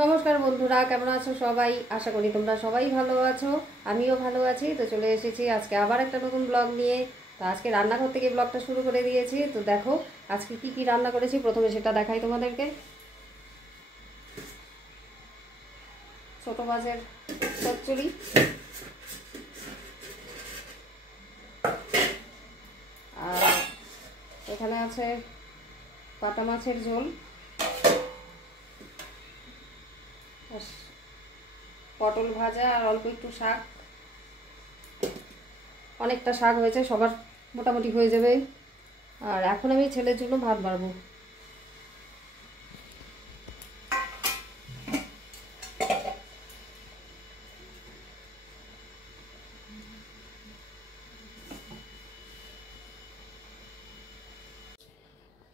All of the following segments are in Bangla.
নমস্কার বন্ধুরা, কেমন আছো সবাই? আশা করি তোমরা সবাই ভালো আছো, আমিও ভালো আছি। তো চলে এসেছি আজকে আবার একটা নতুন ব্লগ নিয়ে। তো আজকে রান্নাঘর থেকে ব্লগটা শুরু করে দিয়েছি। তো দেখো আজকে কি কি রান্না করেছি, প্রথমে সেটা দেখাই তোমাদেরকে। ছোট মাছের চচ্চড়ি, আর এখানে আছে পাটা মাছের ঝোল, পটল ভাজা, আর অল্প একটু শাক। অনেকটা শাক হয়েছে, সবার মোটামুটি হয়ে যাবে। আর এখন আমি ছেলের জন্য ভাত বাড়বো।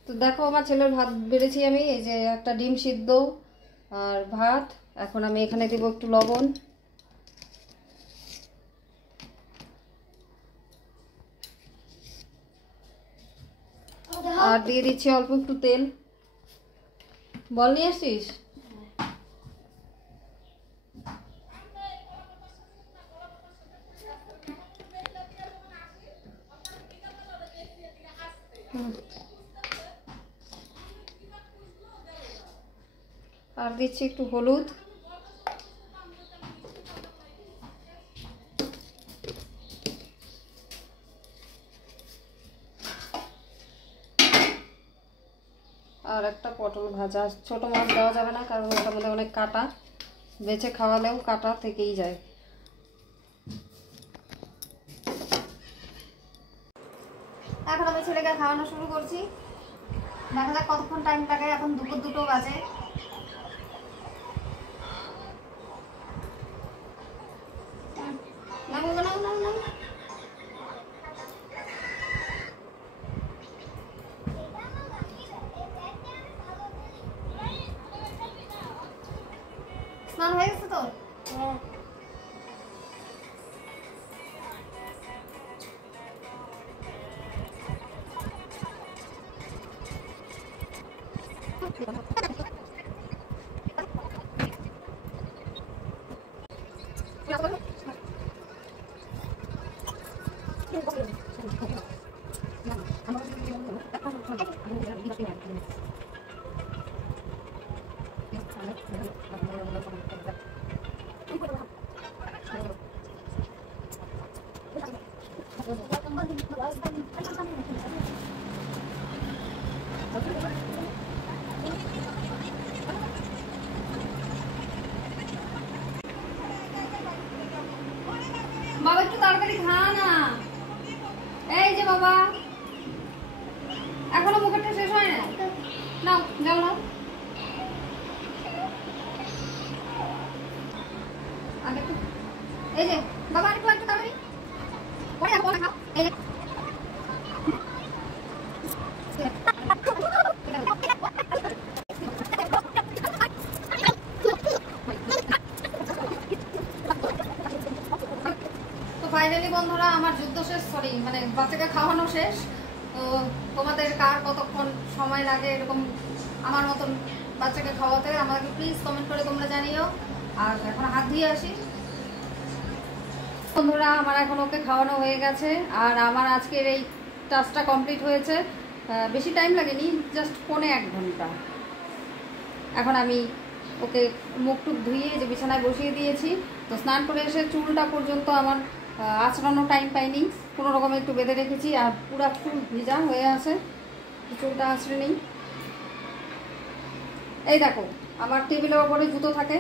তো দেখো আমার ছেলের ভাত বেড়েছি আমি, এই যে একটা ডিম সিদ্ধ আর ভাত। এখন আমি এখানে দেবো একটু লবণ, আর দিয়ে দিচ্ছি অল্প একটু তেল। বল নিয়ে আসছিস? আর দিচ্ছি একটু হলুদ, আর একটা পটল ভাজা। ছোট মাছ দেওয়া যাবে না, কারণ ওটার মধ্যে অনেক কাঁটা, বেছে খাওয়ালেও কাঁটা থেকেই যায়। এখন আমি ছেলেকে খাওয়ানো শুরু করছি, দেখা যাক কতক্ষণ টাইম লাগে। এখন দুপুর 2টো বাজে। স্নান হয়ে গেছে তোর? বাবা একটু তাড়াতাড়ি খা না। এই যে বাবা, এখনো মুখটা শেষ হয় না। নাও যাও নাও। আগে এই যে বাবা একটু একটু তাড়াতাড়ি পরে যাবো খাও। এই ফাইনালি বন্ধুরা আমার যুদ্ধ শেষ, সরি মানে বাচ্চাকে খাওয়ানো শেষ। তো তোমাদের কার কতক্ষণ সময় লাগে এরকম আমার মতন বাচ্চাকে খাওয়াতে, আমাকে প্লিজ কমেন্ট করে তোমরা জানিও। আর এখন হাত ধুয়ে আসি। বন্ধুরা আমার এখন ওকে খাওয়ানো হয়ে গেছে, আর আমার আজকের এই টাস্কটা কমপ্লিট হয়েছে। বেশি টাইম লাগেনি, জাস্ট 1.25 ঘন্টা। এখন আমি ওকে মুখ টুক ধুয়ে যে বিছানায় বসিয়ে দিয়েছি। তো স্নান করে এসে চুলটা পর্যন্ত আমার আঁচড়ানোর টাইম পাইনি, কোনো রকমে একটু বেঁধে রেখেছি। আর পুরা চুল ভিজা হয়ে আছে, চুলটা আঁচড়ে নেই। এই দেখো আমার টেবিলের ওপরে জুতো থাকে।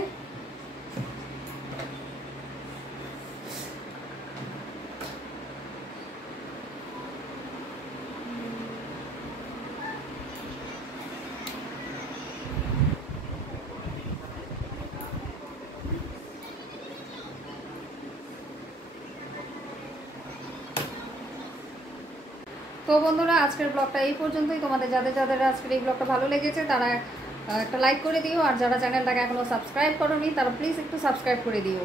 তো বন্ধুরা আজকের ব্লগটা এই পর্যন্তই। তোমাদের যাদের যাদের আজকের এই ব্লগটা ভালো লেগেছে তারা একটা লাইক করে দিও, আর যারা চ্যানেলটাকে এখনো সাবস্ক্রাইব করোনি তারা প্লিজ একটু সাবস্ক্রাইব করে দিও।